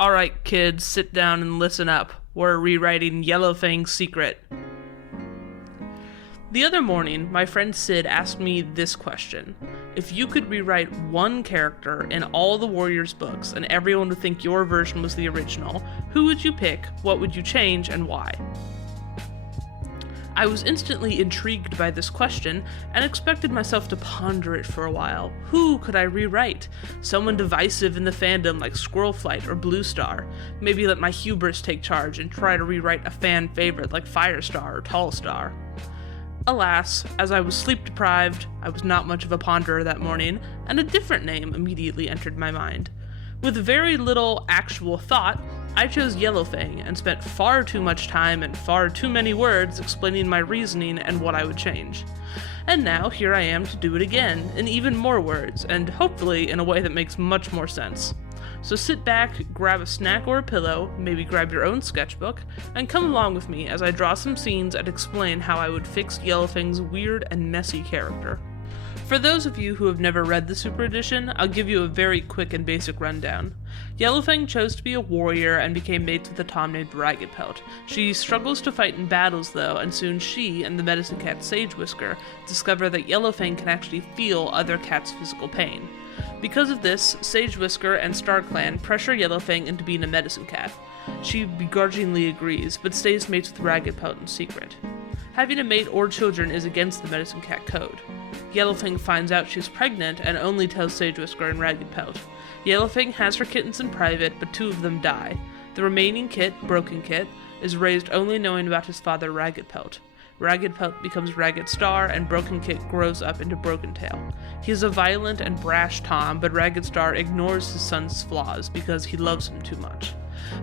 Alright kids, sit down and listen up. We're rewriting Yellowfang's secret. The other morning, my friend Sid asked me this question. If you could rewrite one character in all the Warriors books and everyone would think your version was the original, who would you pick, what would you change, and why? I was instantly intrigued by this question and expected myself to ponder it for a while. Who could I rewrite? Someone divisive in the fandom like Squirrelflight or Bluestar. Maybe let my hubris take charge and try to rewrite a fan favorite like Firestar or Tallstar. Alas, as I was sleep deprived, I was not much of a ponderer that morning, and a different name immediately entered my mind. With very little actual thought, I chose Yellowfang and spent far too much time and far too many words explaining my reasoning and what I would change. And now here I am to do it again, in even more words, and hopefully in a way that makes much more sense. So sit back, grab a snack or a pillow, maybe grab your own sketchbook, and come along with me as I draw some scenes and explain how I would fix Yellowfang's weird and messy character. For those of you who have never read the Super Edition, I'll give you a very quick and basic rundown. Yellowfang chose to be a warrior and became mates with a Tom named Raggedpelt. She struggles to fight in battles though, and soon she and the medicine cat Sagewhisker discover that Yellowfang can actually feel other cats' physical pain. Because of this, Sagewhisker and StarClan pressure Yellowfang into being a medicine cat. She begrudgingly agrees, but stays mates with Raggedpelt in secret. Having a mate or children is against the medicine cat code. Yellowfang finds out she's pregnant and only tells Sagewhisker and Raggedpelt. Yellowfang has her kittens in private, but 2 of them die. The remaining kit, Brokenstar, is raised only knowing about his father Raggedpelt. Raggedpelt becomes Raggedstar, and Brokenstar grows up into Brokentail. He is a violent and brash Tom, but Raggedstar ignores his son's flaws because he loves him too much.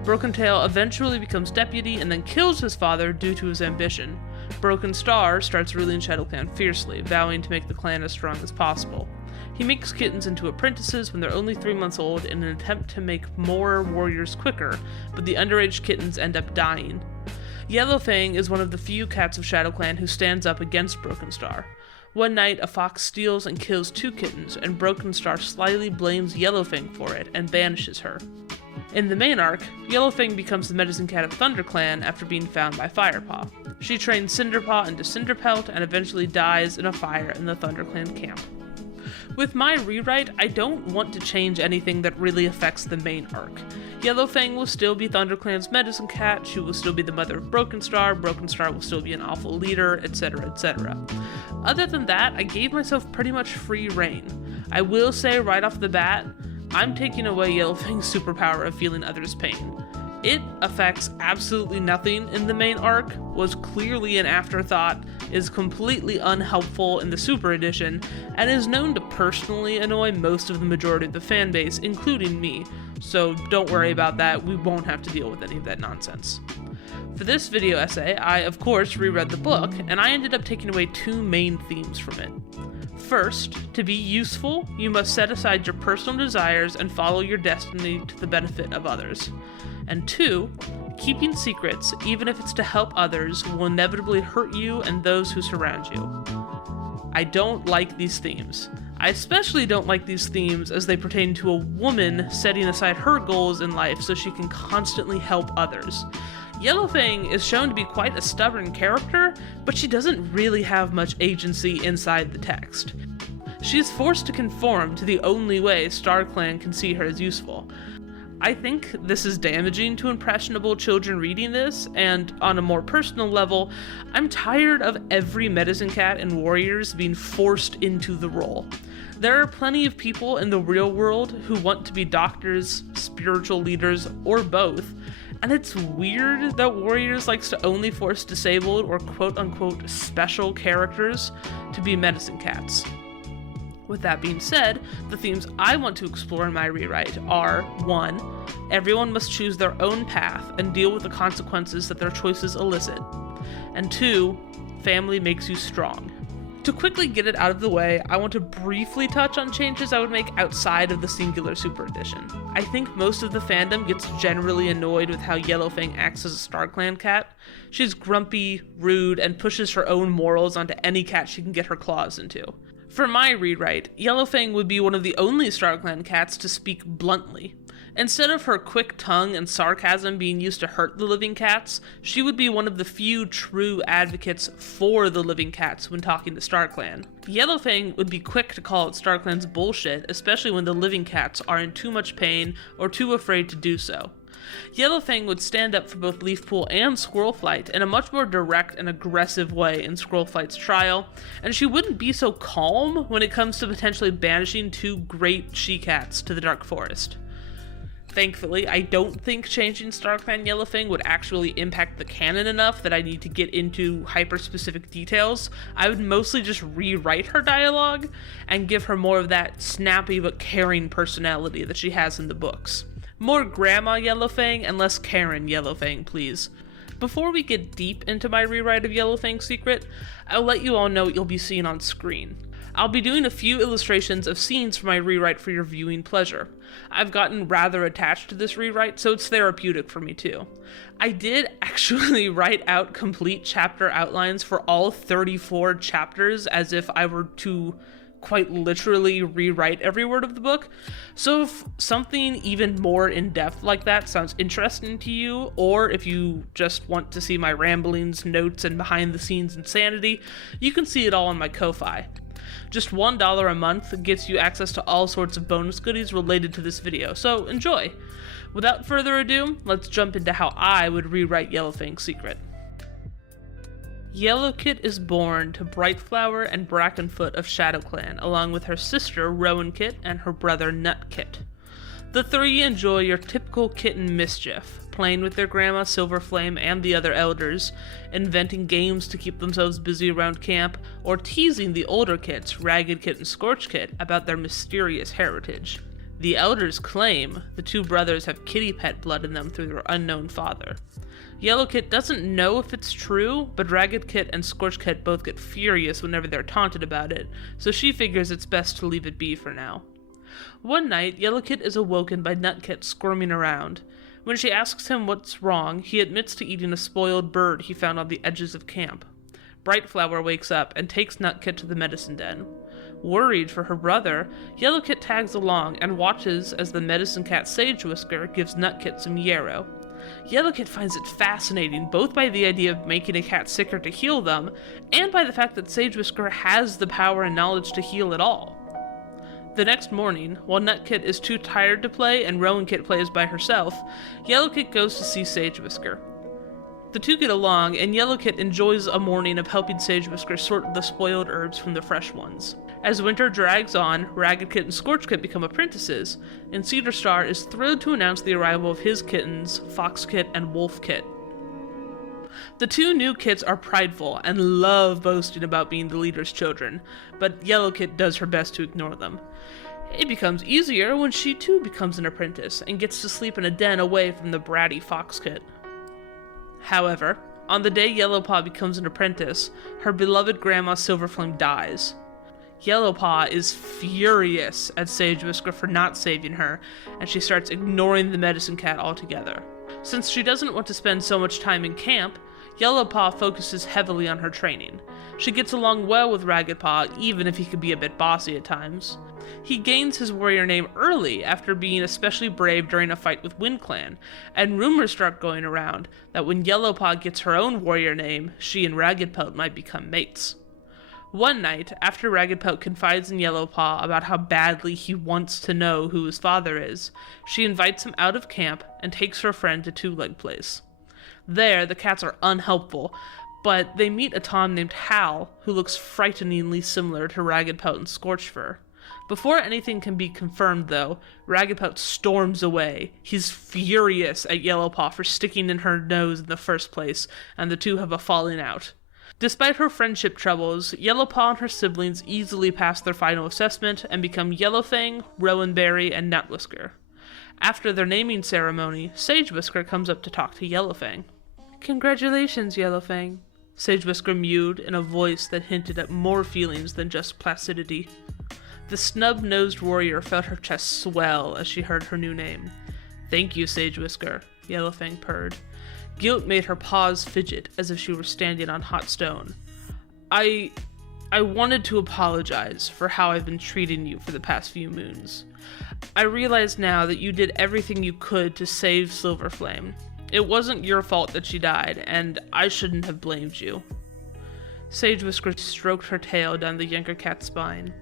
Brokentail eventually becomes deputy and then kills his father due to his ambition. Brokenstar starts ruling ShadowClan fiercely, vowing to make the clan as strong as possible. He makes kittens into apprentices when they're only 3 months old in an attempt to make more warriors quicker, but the underage kittens end up dying. Yellowfang is one of the few cats of ShadowClan who stands up against Brokenstar. One night, a fox steals and kills 2 kittens, and Brokenstar slyly blames Yellowfang for it and banishes her. In the main arc, Yellowfang becomes the medicine cat of ThunderClan after being found by Firepaw. She trains Cinderpaw into Cinderpelt and eventually dies in a fire in the ThunderClan camp. With my rewrite, I don't want to change anything that really affects the main arc. Yellowfang will still be ThunderClan's medicine cat, she will still be the mother of Brokenstar, Brokenstar will still be an awful leader, etc, etc. Other than that, I gave myself pretty much free reign. I will say right off the bat, I'm taking away Yellowfang's superpower of feeling others' pain. It affects absolutely nothing in the main arc, was clearly an afterthought, is completely unhelpful in the Super Edition, and is known to personally annoy most of the majority of the fanbase, including me, so don't worry about that, we won't have to deal with any of that nonsense. For this video essay, I of course reread the book, and I ended up taking away 2 main themes from it. First, to be useful, you must set aside your personal desires and follow your destiny to the benefit of others. And 2, keeping secrets, even if it's to help others, will inevitably hurt you and those who surround you. I don't like these themes. I especially don't like these themes as they pertain to a woman setting aside her goals in life so she can constantly help others. Yellowfang is shown to be quite a stubborn character, but she doesn't really have much agency inside the text. She is forced to conform to the only way StarClan can see her as useful. I think this is damaging to impressionable children reading this, and on a more personal level, I'm tired of every medicine cat and warriors being forced into the role. There are plenty of people in the real world who want to be doctors, spiritual leaders, or both, and it's weird that Warriors likes to only force disabled or quote-unquote special characters to be medicine cats. With that being said, the themes I want to explore in my rewrite are 1. Everyone must choose their own path and deal with the consequences that their choices elicit. And 2. Family makes you strong. To quickly get it out of the way, I want to briefly touch on changes I would make outside of the singular Super Edition. I think most of the fandom gets generally annoyed with how Yellowfang acts as a StarClan cat. She's grumpy, rude, and pushes her own morals onto any cat she can get her claws into. For my rewrite, Yellowfang would be one of the only StarClan cats to speak bluntly. Instead of her quick tongue and sarcasm being used to hurt the living cats, she would be one of the few true advocates for the living cats when talking to StarClan. Yellowfang would be quick to call out StarClan's bullshit, especially when the living cats are in too much pain or too afraid to do so. Yellowfang would stand up for both Leafpool and Squirrelflight in a much more direct and aggressive way in Squirrelflight's trial, and she wouldn't be so calm when it comes to potentially banishing two great she-cats to the Dark Forest. Thankfully, I don't think changing StarClan Yellowfang would actually impact the canon enough that I need to get into hyper-specific details. I would mostly just rewrite her dialogue and give her more of that snappy but caring personality that she has in the books. More Grandma Yellowfang and less Karen Yellowfang, please. Before we get deep into my rewrite of Yellowfang's secret, I'll let you all know what you'll be seeing on screen. I'll be doing a few illustrations of scenes for my rewrite for your viewing pleasure. I've gotten rather attached to this rewrite, so it's therapeutic for me too. I did actually write out complete chapter outlines for all 34 chapters as if I were to quite literally rewrite every word of the book. So if something even more in-depth like that sounds interesting to you, or if you just want to see my ramblings, notes, and behind-the-scenes insanity, you can see it all on my Ko-Fi. Just $1 a month gets you access to all sorts of bonus goodies related to this video, so enjoy! Without further ado, let's jump into how I would rewrite Yellowfang's secret. Yellowkit is born to Brightflower and Brackenfoot of ShadowClan, along with her sister Rowankit and her brother Nuttkit. The three enjoy your typical kitten mischief, playing with their grandma Silverflame and the other elders, inventing games to keep themselves busy around camp, or teasing the older kits, Raggedkit and Scorchkit, about their mysterious heritage. The elders claim the two brothers have kitty pet blood in them through their unknown father. Yellowkit doesn't know if it's true, but Raggedkit and Scorchkit both get furious whenever they're taunted about it, so she figures it's best to leave it be for now. One night, Yellowkit is awoken by Nuttkit squirming around. When she asks him what's wrong, he admits to eating a spoiled bird he found on the edges of camp. Brightflower wakes up and takes Nuttkit to the medicine den. Worried for her brother, Yellowkit tags along and watches as the medicine cat Sagewhisker gives Nuttkit some yarrow. Yellowkit finds it fascinating both by the idea of making a cat sicker to heal them, and by the fact that Sagewhisker has the power and knowledge to heal at all. The next morning, while Nuttkit is too tired to play and Rowankit plays by herself, Yellowkit goes to see Sagewhisker. The two get along, and Yellowkit enjoys a morning of helping Sagewhisker sort the spoiled herbs from the fresh ones. As winter drags on, Raggedkit and Scorchkit become apprentices, and Cedarstar is thrilled to announce the arrival of his kittens, Foxkit and Wolfkit. The two new kits are prideful and love boasting about being the leader's children, but Yellowkit does her best to ignore them. It becomes easier when she too becomes an apprentice and gets to sleep in a den away from the bratty Foxkit. However, on the day Yellowpaw becomes an apprentice, her beloved grandma Silverflame dies. Yellowpaw is furious at Sagewhisker for not saving her, and she starts ignoring the medicine cat altogether. Since she doesn't want to spend so much time in camp, Yellowpaw focuses heavily on her training. She gets along well with Raggedpaw, even if he can be a bit bossy at times. He gains his warrior name early after being especially brave during a fight with WindClan, and rumors start going around that when Yellowpaw gets her own warrior name, she and Raggedpelt might become mates. One night, after Raggedpelt confides in Yellowpaw about how badly he wants to know who his father is, she invites him out of camp and takes her friend to Two-Leg Place. There, the cats are unhelpful, but they meet a Tom named Hal, who looks frighteningly similar to Raggedpelt and Scorchfur. Before anything can be confirmed, though, Raggedpelt storms away. He's furious at Yellowpaw for sticking in her nose in the first place, and the two have a falling out. Despite her friendship troubles, Yellowpaw and her siblings easily pass their final assessment and become Yellowfang, Rowanberry, and Nutwhisker. After their naming ceremony, Sagewhisker comes up to talk to Yellowfang. "Congratulations, Yellowfang," Sagewhisker mewed in a voice that hinted at more feelings than just placidity. The snub-nosed warrior felt her chest swell as she heard her new name. "Thank you, Sagewhisker," Yellowfang purred. Guilt made her paws fidget as if she were standing on hot stone. I I wanted to apologize for how I've been treating you for the past few moons. I realize now that you did everything you could to save Silverflame. It wasn't your fault that she died, and I shouldn't have blamed you. Sagewhisker stroked her tail down the younger cat's spine.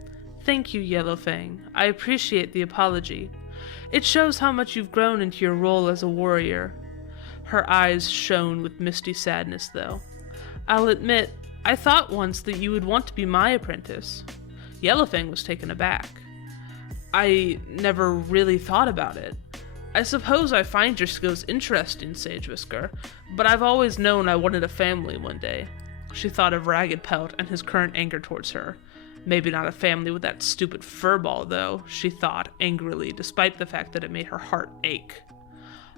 Thank you, Yellowfang. I appreciate the apology. It shows how much you've grown into your role as a warrior. Her eyes shone with misty sadness, though. I'll admit, I thought once that you would want to be my apprentice. Yellowfang was taken aback. I never really thought about it. I suppose I find your skills interesting, Sagewhisker, but I've always known I wanted a family one day. She thought of Raggedpelt and his current anger towards her. Maybe not a family with that stupid furball, though, she thought angrily, despite the fact that it made her heart ache.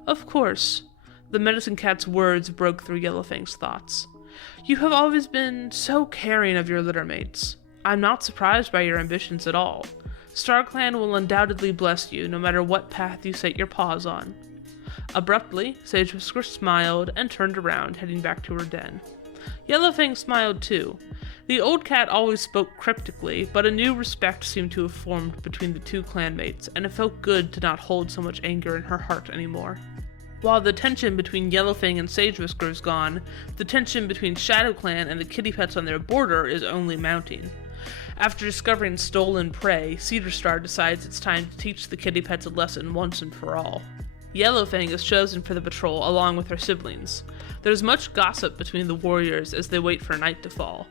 Of course. The medicine cat's words broke through Yellowfang's thoughts. You have always been so caring of your littermates. I'm not surprised by your ambitions at all. StarClan will undoubtedly bless you no matter what path you set your paws on. Abruptly, Sagewhisker smiled and turned around, heading back to her den. Yellowfang smiled too. The old cat always spoke cryptically, but a new respect seemed to have formed between the two clanmates, and it felt good to not hold so much anger in her heart anymore. While the tension between Yellowfang and Sagewhisker is gone, the tension between ShadowClan and the kitty pets on their border is only mounting. After discovering stolen prey, Cedarstar decides it's time to teach the kitty pets a lesson once and for all. Yellowfang is chosen for the patrol along with her siblings. There's much gossip between the warriors as they wait for night to fall.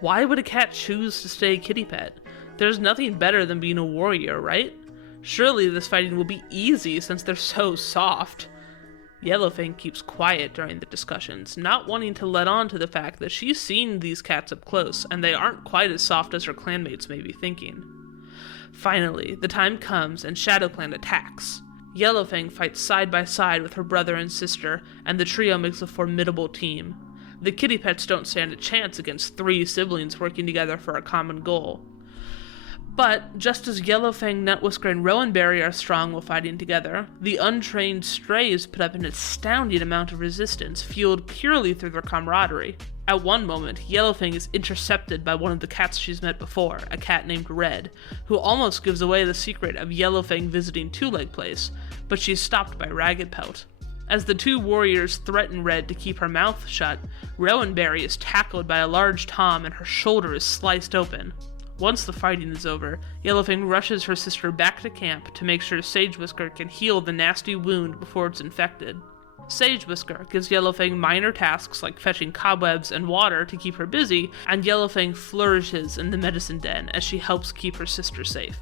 Why would a cat choose to stay a kitty pet? There's nothing better than being a warrior, right? Surely this fighting will be easy since they're so soft. Yellowfang keeps quiet during the discussions, not wanting to let on to the fact that she's seen these cats up close, and they aren't quite as soft as her clanmates may be thinking. Finally, the time comes and ShadowClan attacks. Yellowfang fights side by side with her brother and sister, and the trio makes a formidable team. The kitty pets don't stand a chance against 3 siblings working together for a common goal. But, just as Yellowfang, Nutwhisker, and Rowanberry are strong while fighting together, the untrained strays put up an astounding amount of resistance, fueled purely through their camaraderie. At one moment, Yellowfang is intercepted by one of the cats she's met before, a cat named Red, who almost gives away the secret of Yellowfang visiting Two Leg Place, but she's stopped by Raggedpelt. As the two warriors threaten Red to keep her mouth shut, Rowanberry is tackled by a large tom and her shoulder is sliced open. Once the fighting is over, Yellowfang rushes her sister back to camp to make sure Sagewhisker can heal the nasty wound before it's infected. Sagewhisker gives Yellowfang minor tasks like fetching cobwebs and water to keep her busy, and Yellowfang flourishes in the medicine den as she helps keep her sister safe.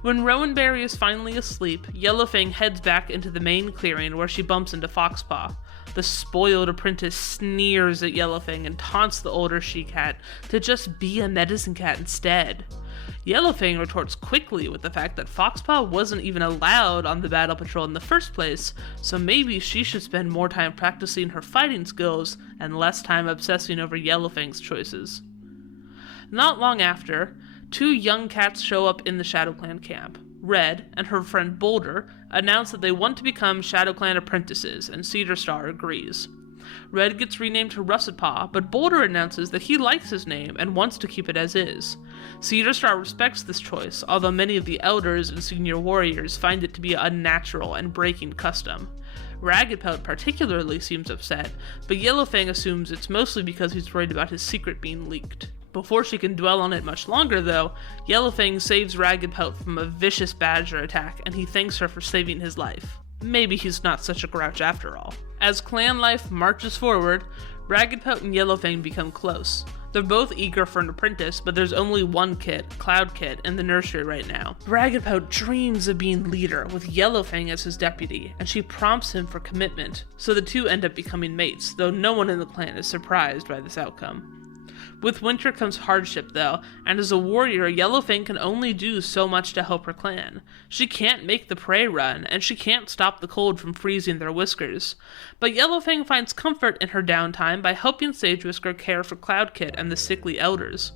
When Rowanberry is finally asleep, Yellowfang heads back into the main clearing where she bumps into Foxpaw. The spoiled apprentice sneers at Yellowfang and taunts the older she-cat to just be a medicine cat instead. Yellowfang retorts quickly with the fact that Foxpaw wasn't even allowed on the battle patrol in the first place, so maybe she should spend more time practicing her fighting skills and less time obsessing over Yellowfang's choices. Not long after, 2 young cats show up in the ShadowClan camp. Red and her friend Boulder announce that they want to become ShadowClan apprentices, and Cedarstar agrees. Red gets renamed to Russetfur, but Boulder announces that he likes his name and wants to keep it as is. Cedarstar respects this choice, although many of the elders and senior warriors find it to be unnatural and breaking custom. Raggedpelt particularly seems upset, but Yellowfang assumes it's mostly because he's worried about his secret being leaked. Before she can dwell on it much longer, though, Yellowfang saves Raggedpelt from a vicious badger attack, and he thanks her for saving his life. Maybe he's not such a grouch after all. As clan life marches forward, Raggedpelt and Yellowfang become close. They're both eager for an apprentice, but there's only one kit, Clawkit, in the nursery right now. Raggedpelt dreams of being leader, with Yellowfang as his deputy, and she prompts him for commitment, so the two end up becoming mates, though no one in the clan is surprised by this outcome. With winter comes hardship, though, and as a warrior, Yellowfang can only do so much to help her clan. She can't make the prey run, and she can't stop the cold from freezing their whiskers. But Yellowfang finds comfort in her downtime by helping Sagewhisker care for Clawkit and the sickly elders.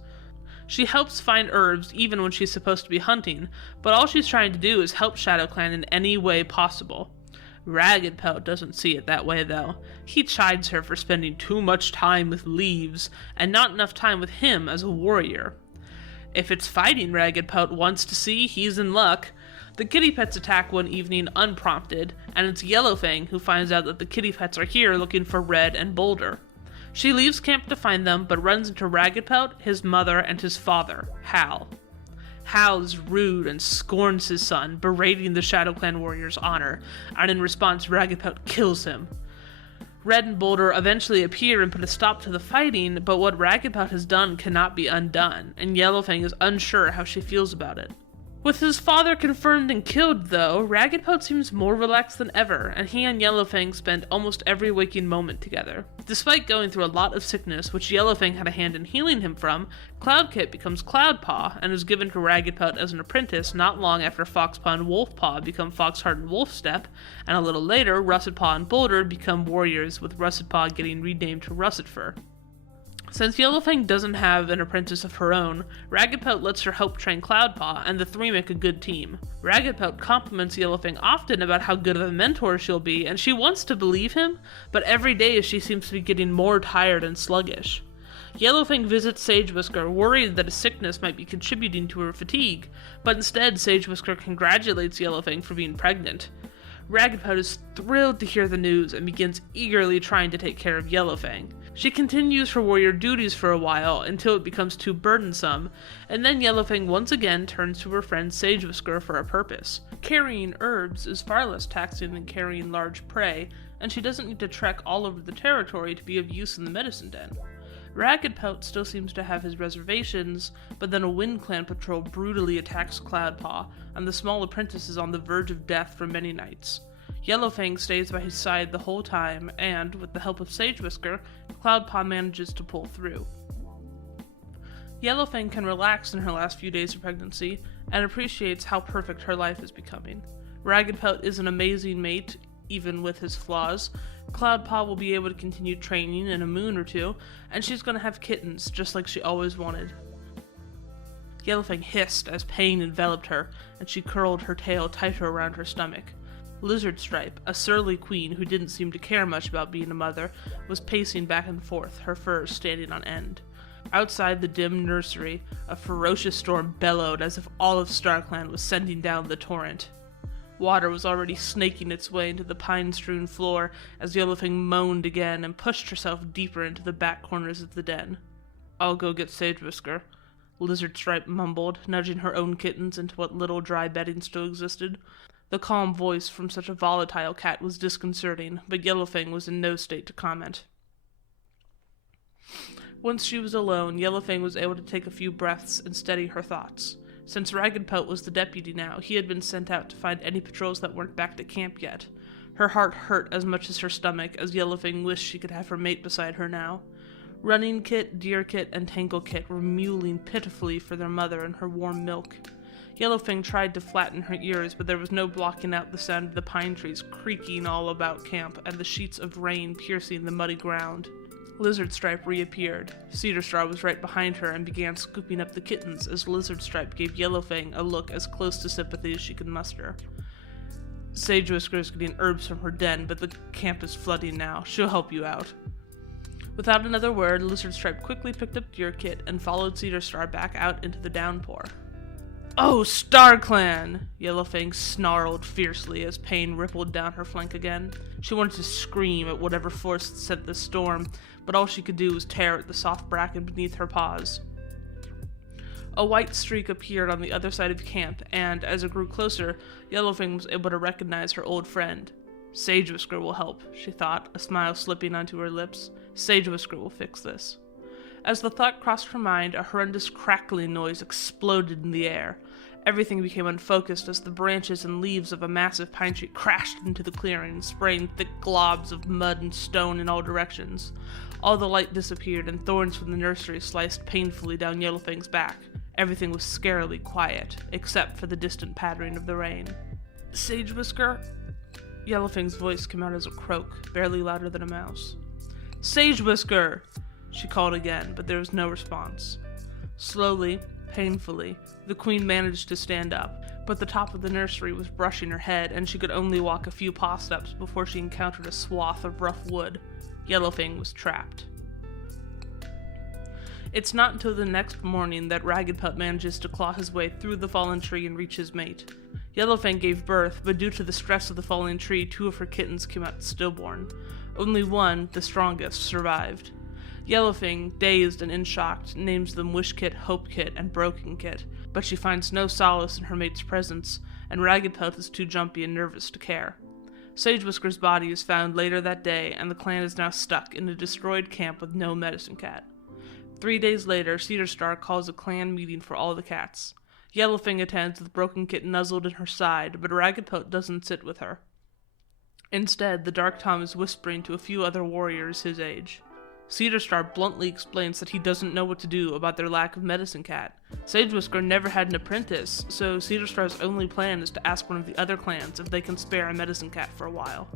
She helps find herbs even when she's supposed to be hunting, but all she's trying to do is help ShadowClan in any way possible. Raggedpelt doesn't see it that way, though. He chides her for spending too much time with leaves, and not enough time with him as a warrior. If it's fighting Raggedpelt wants to see, he's in luck. The kitty pets attack one evening unprompted, and it's Yellowfang who finds out that the kitty pets are here looking for Red and Boulder. She leaves camp to find them, but runs into Raggedpelt, his mother, and his father, Hal. Hal is rude and scorns his son, berating the ShadowClan warrior's honor, and in response, Raggedpelt kills him. Red and Boulder eventually appear and put a stop to the fighting, but what Raggedpelt has done cannot be undone, and Yellowfang is unsure how she feels about it. With his father confirmed and killed, though, Raggedpelt seems more relaxed than ever, and he and Yellowfang spend almost every waking moment together. Despite going through a lot of sickness, which Yellowfang had a hand in healing him from, Clawkit becomes Cloudpaw and is given to Raggedpelt as an apprentice not long after Foxpaw and Wolfpaw become Foxheart and Wolfstep, and a little later, Russetpaw and Boulder become warriors, with Russetpaw getting renamed to Russetfur. Since Yellowfang doesn't have an apprentice of her own, Raggedpelt lets her help train Cloudpaw, and the three make a good team. Raggedpelt compliments Yellowfang often about how good of a mentor she'll be, and she wants to believe him, but every day she seems to be getting more tired and sluggish. Yellowfang visits Sagewhisker, worried that a sickness might be contributing to her fatigue, but instead Sagewhisker congratulates Yellowfang for being pregnant. Raggedpelt is thrilled to hear the news and begins eagerly trying to take care of Yellowfang. She continues her warrior duties for a while until it becomes too burdensome, and then Yellowfang once again turns to her friend Sagewhisker for a purpose. Carrying herbs is far less taxing than carrying large prey, and she doesn't need to trek all over the territory to be of use in the medicine den. Raggedpelt still seems to have his reservations, but then a Wind Clan patrol brutally attacks Cloudpaw, and the small apprentice is on the verge of death for many nights. Yellowfang stays by his side the whole time, and, with the help of Sagewhisker, Cloudpaw manages to pull through. Yellowfang can relax in her last few days of pregnancy, and appreciates how perfect her life is becoming. Raggedpelt is an amazing mate, even with his flaws. Cloudpaw will be able to continue training in a moon or two, and she's going to have kittens, just like she always wanted. Yellowfang hissed as pain enveloped her, and she curled her tail tighter around her stomach. Lizardstripe, a surly queen who didn't seem to care much about being a mother, was pacing back and forth, her fur standing on end. Outside the dim nursery, a ferocious storm bellowed as if all of StarClan was sending down the torrent. Water was already snaking its way into the pine-strewn floor as Yellowfang moaned again and pushed herself deeper into the back corners of the den. "I'll go get Sagewhisker," Lizardstripe mumbled, nudging her own kittens into what little dry bedding still existed. The calm voice from such a volatile cat was disconcerting, but Yellowfang was in no state to comment. Once she was alone, Yellowfang was able to take a few breaths and steady her thoughts. Since Raggedpelt was the deputy now, he had been sent out to find any patrols that weren't back to camp yet. Her heart hurt as much as her stomach, as Yellowfang wished she could have her mate beside her now. Runningkit, Deerkit, and Tanglekit were mewling pitifully for their mother and her warm milk. Yellowfang tried to flatten her ears, but there was no blocking out the sound of the pine trees creaking all about camp and the sheets of rain piercing the muddy ground. Lizardstripe reappeared. Cedarstar was right behind her and began scooping up the kittens as Lizardstripe gave Yellowfang a look as close to sympathy as she could muster. "Sagewhisker is getting herbs from her den, but the camp is flooding now. She'll help you out." Without another word, Lizardstripe quickly picked up Deerkit and followed Cedarstar back out into the downpour. "Oh, StarClan!" Yellowfang snarled fiercely as pain rippled down her flank again. She wanted to scream at whatever force sent the storm, but all she could do was tear at the soft bracken beneath her paws. A white streak appeared on the other side of camp, and, as it grew closer, Yellowfang was able to recognize her old friend. "Sagewhisker will help," she thought, a smile slipping onto her lips. "Sagewhisker will fix this." As the thought crossed her mind, a horrendous crackling noise exploded in the air. Everything became unfocused as the branches and leaves of a massive pine tree crashed into the clearing, spraying thick globs of mud and stone in all directions. All the light disappeared, and thorns from the nursery sliced painfully down Yellowfang's back. Everything was scarily quiet, except for the distant pattering of the rain. "Sagewhisker?" Yellowfang's voice came out as a croak, barely louder than a mouse. "Sagewhisker!" She called again, but there was no response. Slowly, Painfully, the queen managed to stand up, but the top of the nursery was brushing her head and she could only walk a few paw steps before she encountered a swath of rough wood. Yellowfang was trapped. It's not until the next morning that Raggedstar manages to claw his way through the fallen tree and reach his mate. Yellowfang gave birth, but due to the stress of the falling tree, 2 of her kittens came out stillborn. Only one, the strongest, survived. Yellowfang, dazed and in-shocked, names them Wishkit, Hopekit, and Brokenstar, but she finds no solace in her mate's presence, and Raggedstar is too jumpy and nervous to care. Sagewhisker's body is found later that day, and the clan is now stuck in a destroyed camp with no medicine cat. 3 days later, Cinderpelt calls a clan meeting for all the cats. Yellowfang attends with Brokenstar nuzzled in her side, but Raggedstar doesn't sit with her. Instead, the Dark Tom is whispering to a few other warriors his age. Cinderpelt bluntly explains that he doesn't know what to do about their lack of medicine cat. Sagewhisker never had an apprentice, so Cinderpelt's only plan is to ask one of the other clans if they can spare a medicine cat for a while.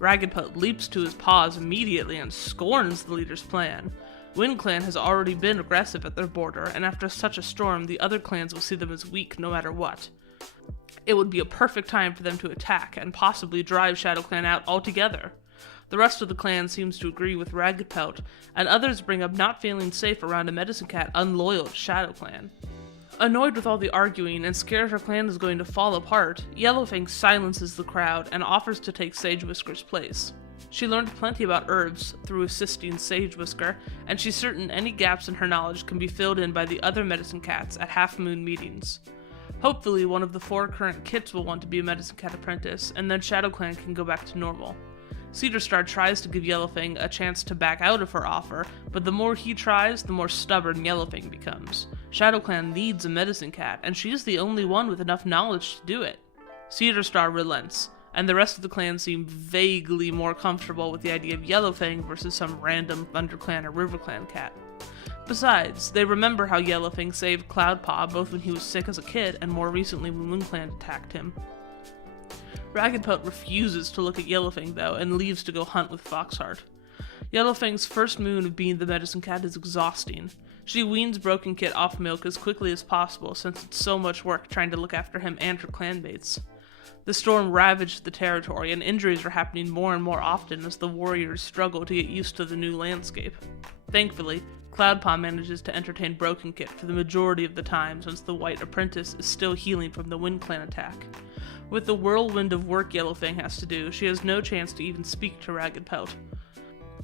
Raggedstar leaps to his paws immediately and scorns the leader's plan. Wind Clan has already been aggressive at their border, and after such a storm, the other clans will see them as weak no matter what. It would be a perfect time for them to attack and possibly drive ShadowClan out altogether. The rest of the clan seems to agree with Raggedstar, and others bring up not feeling safe around a medicine cat unloyal to ShadowClan. Annoyed with all the arguing and scared her clan is going to fall apart, Yellowfang silences the crowd and offers to take Sagewhisker's place. She learned plenty about herbs through assisting Sagewhisker, and she's certain any gaps in her knowledge can be filled in by the other medicine cats at half-moon meetings. Hopefully, one of the 4 current kits will want to be a medicine cat apprentice, and then ShadowClan can go back to normal. Cinderpelt tries to give Yellowfang a chance to back out of her offer, but the more he tries, the more stubborn Yellowfang becomes. ShadowClan needs a medicine cat, and she's the only one with enough knowledge to do it. Cinderpelt relents, and the rest of the clan seem vaguely more comfortable with the idea of Yellowfang versus some random ThunderClan or RiverClan cat. Besides, they remember how Yellowfang saved Cloudpaw both when he was sick as a kid and more recently when WindClan attacked him. Raggedstar refuses to look at Yellowfang though and leaves to go hunt with Foxheart. Yellowfang's first moon of being the medicine cat is exhausting. She weans Brokenstar off milk as quickly as possible since it's so much work trying to look after him and her clanmates. The storm ravaged the territory and injuries are happening more and more often as the warriors struggle to get used to the new landscape. Thankfully, Cloudpaw manages to entertain Brokenstar for the majority of the time since the White Apprentice is still healing from the Wind Clan attack. With the whirlwind of work Yellowfang has to do, she has no chance to even speak to Raggedstar.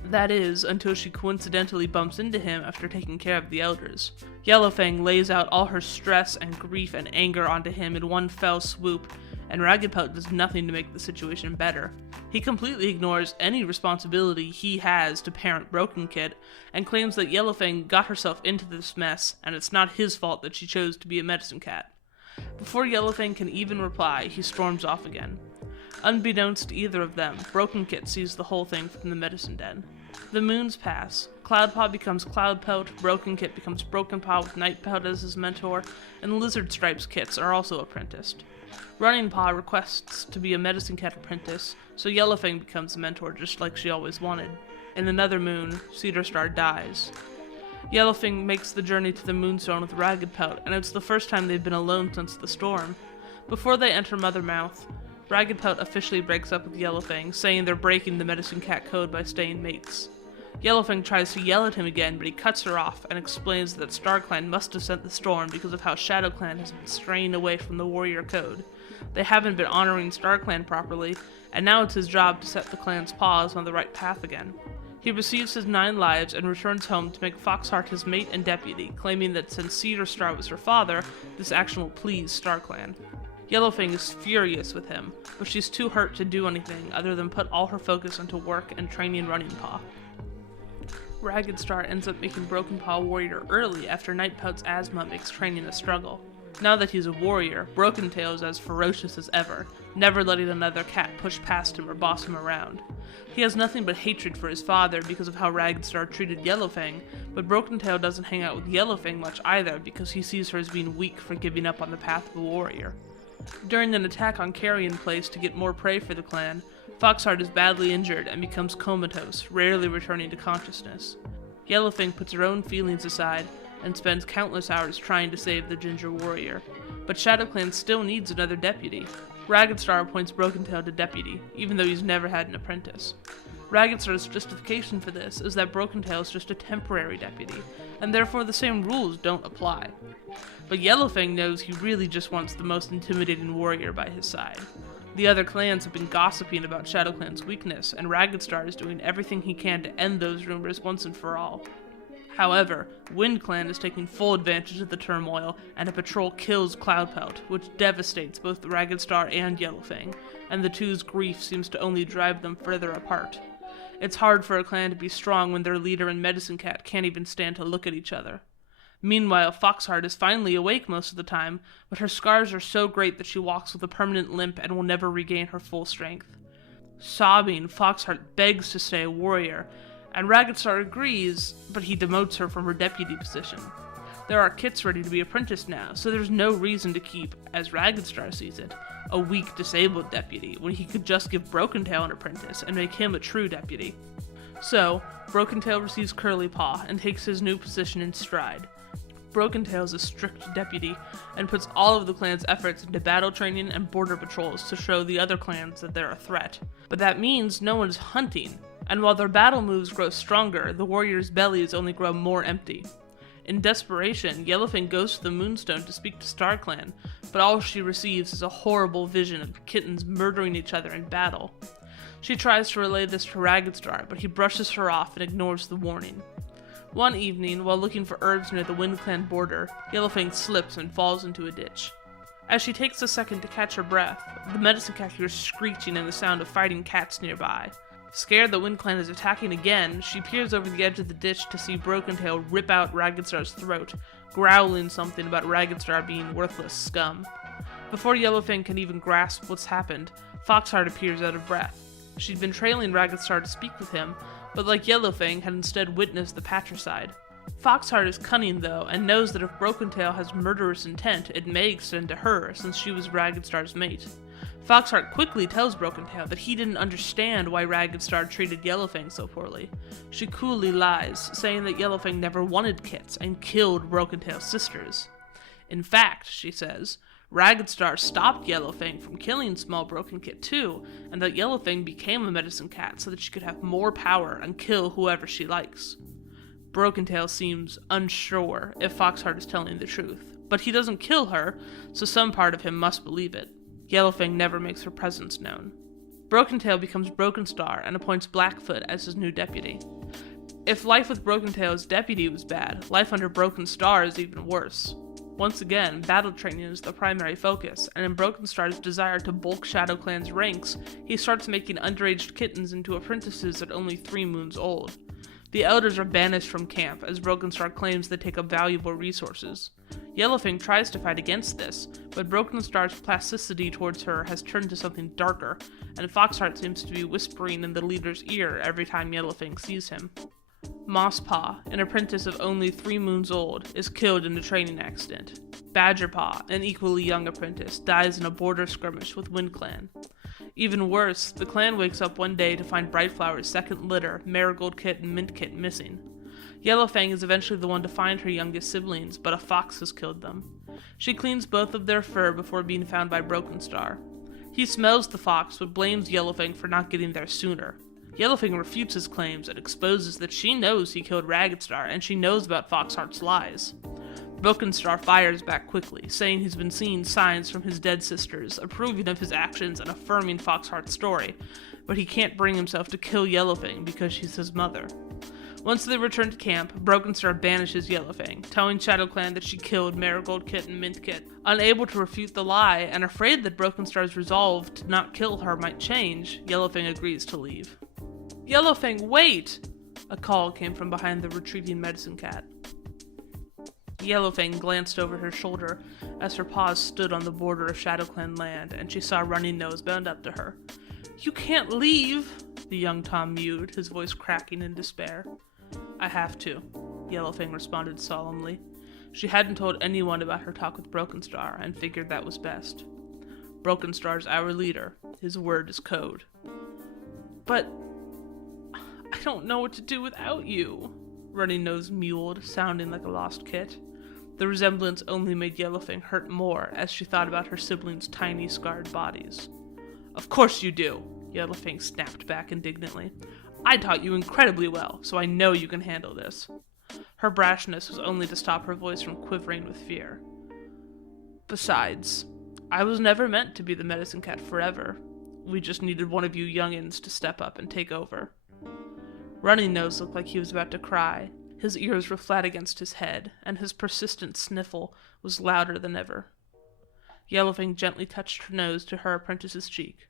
That is, until she coincidentally bumps into him after taking care of the elders. Yellowfang lays out all her stress and grief and anger onto him in one fell swoop, and Raggedstar does nothing to make the situation better. He completely ignores any responsibility he has to parent Brokenstar, and claims that Yellowfang got herself into this mess, and it's not his fault that she chose to be a medicine cat. Before Yellowfang can even reply, he storms off again. Unbeknownst to either of them, Brokenstar sees the whole thing from the medicine den. The moons pass. Cloudpaw becomes Cloudpelt, Brokenstar becomes Brokenpaw with Nightpelt as his mentor, and Lizard Stripes kits are also apprenticed. Runningpaw requests to be a medicine cat apprentice, so Yellowfang becomes a mentor just like she always wanted. In another moon, Cinderpelt dies. Yellowfang makes the journey to the Moonstone with Raggedstar, and it's the first time they've been alone since the storm. Before they enter Mothermouth, Raggedstar officially breaks up with Yellowfang, saying they're breaking the medicine cat code by staying mates. Yellowfang tries to yell at him again, but he cuts her off and explains that StarClan must have sent the storm because of how ShadowClan has been straying away from the warrior code. They haven't been honoring StarClan properly, and now it's his job to set the clan's paws on the right path again. He receives his 9 lives and returns home to make Foxheart his mate and deputy, claiming that since Cinderpelt was her father, this action will please StarClan. Yellowfang is furious with him, but she's too hurt to do anything other than put all her focus into work and training Runningpaw. Raggedstar ends up making Brokenpaw warrior early after Nightpelt's asthma makes training a struggle. Now that he's a warrior, Brokentail is as ferocious as ever, never letting another cat push past him or boss him around. He has nothing but hatred for his father because of how Raggedstar treated Yellowfang, but Brokentail doesn't hang out with Yellowfang much either because he sees her as being weak for giving up on the path of a warrior. During an attack on Carrion Place to get more prey for the clan, Foxheart is badly injured and becomes comatose, rarely returning to consciousness. Yellowfang puts her own feelings aside and spends countless hours trying to save the Ginger Warrior. But ShadowClan still needs another deputy. Raggedstar appoints Brokentail to deputy, even though he's never had an apprentice. Raggedstar's justification for this is that Brokentail is just a temporary deputy, and therefore the same rules don't apply. But Yellowfang knows he really just wants the most intimidating warrior by his side. The other clans have been gossiping about ShadowClan's weakness, and Raggedstar is doing everything he can to end those rumors once and for all. However, WindClan is taking full advantage of the turmoil, and a patrol kills Cloudpelt, which devastates both Raggedstar and Yellowfang, and the two's grief seems to only drive them further apart. It's hard for a clan to be strong when their leader and Medicine Cat can't even stand to look at each other. Meanwhile, Foxheart is finally awake most of the time, but her scars are so great that she walks with a permanent limp and will never regain her full strength. Sobbing, Foxheart begs to stay a warrior, and Raggedstar agrees, but he demotes her from her deputy position. There are kits ready to be apprenticed now, so there's no reason to keep, as Raggedstar sees it, a weak disabled deputy when he could just give Brokentail an apprentice and make him a true deputy. So, Brokentail receives Curly Paw and takes his new position in stride. Brokentail is a strict deputy and puts all of the clan's efforts into battle training and border patrols to show the other clans that they're a threat. But that means no one is hunting, and while their battle moves grow stronger, the warriors' bellies only grow more empty. In desperation, Yellowfang goes to the Moonstone to speak to StarClan, but all she receives is a horrible vision of kittens murdering each other in battle. She tries to relay this to Raggedstar, but he brushes her off and ignores the warning. One evening, while looking for herbs near the WindClan border, Yellowfang slips and falls into a ditch. As she takes a second to catch her breath, the Medicine Cat hears screeching and the sound of fighting cats nearby. Scared that WindClan is attacking again, she peers over the edge of the ditch to see Brokentail rip out Raggedstar's throat, growling something about Raggedstar being worthless scum. Before Yellowfang can even grasp what's happened, Foxheart appears out of breath. She'd been trailing Raggedstar to speak with him, but like Yellowfang had instead witnessed the patricide. Foxheart is cunning though, and knows that if Brokentail has murderous intent, it may extend to her, since she was Raggedstar's mate. Foxheart quickly tells Brokentail that he didn't understand why Raggedstar treated Yellowfang so poorly. She coolly lies, saying that Yellowfang never wanted kits and killed Brokentail's sisters. In fact, she says, Raggedstar stopped Yellowfang from killing small Broken Kit too, and that Yellowfang became a medicine cat so that she could have more power and kill whoever she likes. Brokentail seems unsure if Foxheart is telling the truth, but he doesn't kill her, so some part of him must believe it. Yellowfang never makes her presence known. Brokentail becomes Brokenstar and appoints Blackfoot as his new deputy. If life with Brokentail as deputy was bad, life under Brokenstar is even worse. Once again, battle training is the primary focus, and in Brokenstar's desire to bulk ShadowClan's ranks, he starts making underage kittens into apprentices at only 3 moons old. The elders are banished from camp, as Brokenstar claims they take up valuable resources. Yellowfang tries to fight against this, but Brokenstar's plasticity towards her has turned to something darker, and Foxheart seems to be whispering in the leader's ear every time Yellowfang sees him. Mosspaw, an apprentice of only 3 moons old, is killed in a training accident. Badgerpaw, an equally young apprentice, dies in a border skirmish with WindClan. Even worse, the clan wakes up one day to find Brightflower's second litter, Marigoldkit and Mintkit, missing. Yellowfang is eventually the one to find her youngest siblings, but a fox has killed them. She cleans both of their fur before being found by Brokenstar. He smells the fox, but blames Yellowfang for not getting there sooner. Yellowfang refutes his claims and exposes that she knows he killed Raggedstar, and she knows about Foxheart's lies. Brokenstar fires back quickly, saying he's been seeing signs from his dead sisters, approving of his actions and affirming Foxheart's story, but he can't bring himself to kill Yellowfang because she's his mother. Once they return to camp, Brokenstar banishes Yellowfang, telling ShadowClan that she killed Marigoldkit and Mintkit. Unable to refute the lie, and afraid that Brokenstar's resolve to not kill her might change, Yellowfang agrees to leave. "Yellowfang, wait!" A call came from behind the retreating medicine cat. Yellowfang glanced over her shoulder as her paws stood on the border of ShadowClan land, and she saw Runningnose bound up to her. "You can't leave," the young Tom mewed, his voice cracking in despair. "I have to," Yellowfang responded solemnly. She hadn't told anyone about her talk with Brokenstar, and figured that was best. Brokenstar's our leader. His word is code. "But I don't know what to do without you." Runningnose mewed, sounding like a lost kit. The resemblance only made Yellowfang hurt more as she thought about her siblings' tiny, scarred bodies. Of course you do, Yellowfang snapped back indignantly. I taught you incredibly well, so I know you can handle this. Her brashness was only to stop her voice from quivering with fear. Besides, I was never meant to be the medicine cat forever. We just needed one of you youngins to step up and take over. Runningnose looked like he was about to cry. His ears were flat against his head, and his persistent sniffle was louder than ever. Yellowfang gently touched her nose to her apprentice's cheek.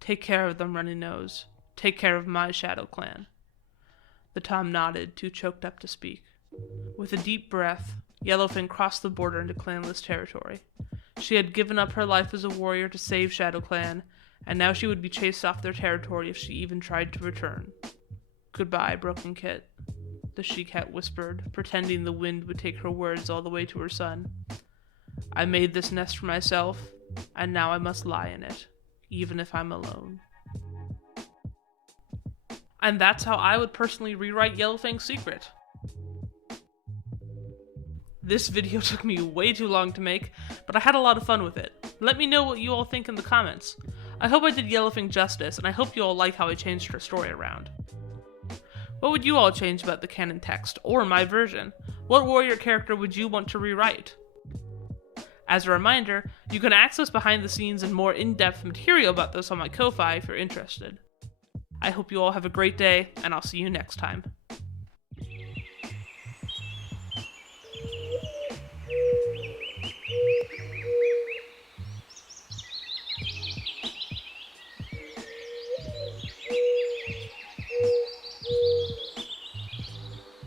Take care of them, Runningnose. Take care of my ShadowClan. The Tom nodded, too choked up to speak. With a deep breath, Yellowfang crossed the border into clanless territory. She had given up her life as a warrior to save ShadowClan, and now she would be chased off their territory if she even tried to return. Goodbye, Brokenstar, the she-cat whispered, pretending the wind would take her words all the way to her son. I made this nest for myself, and now I must lie in it, even if I'm alone. And that's how I would personally rewrite Yellowfang's secret. This video took me way too long to make, but I had a lot of fun with it. Let me know what you all think in the comments. I hope I did Yellowfang justice, and I hope you all like how I changed her story around. What would you all change about the canon text, or my version? What warrior character would you want to rewrite? As a reminder, you can access behind the scenes and more in-depth material about this on my Ko-Fi if you're interested. I hope you all have a great day, and I'll see you next time.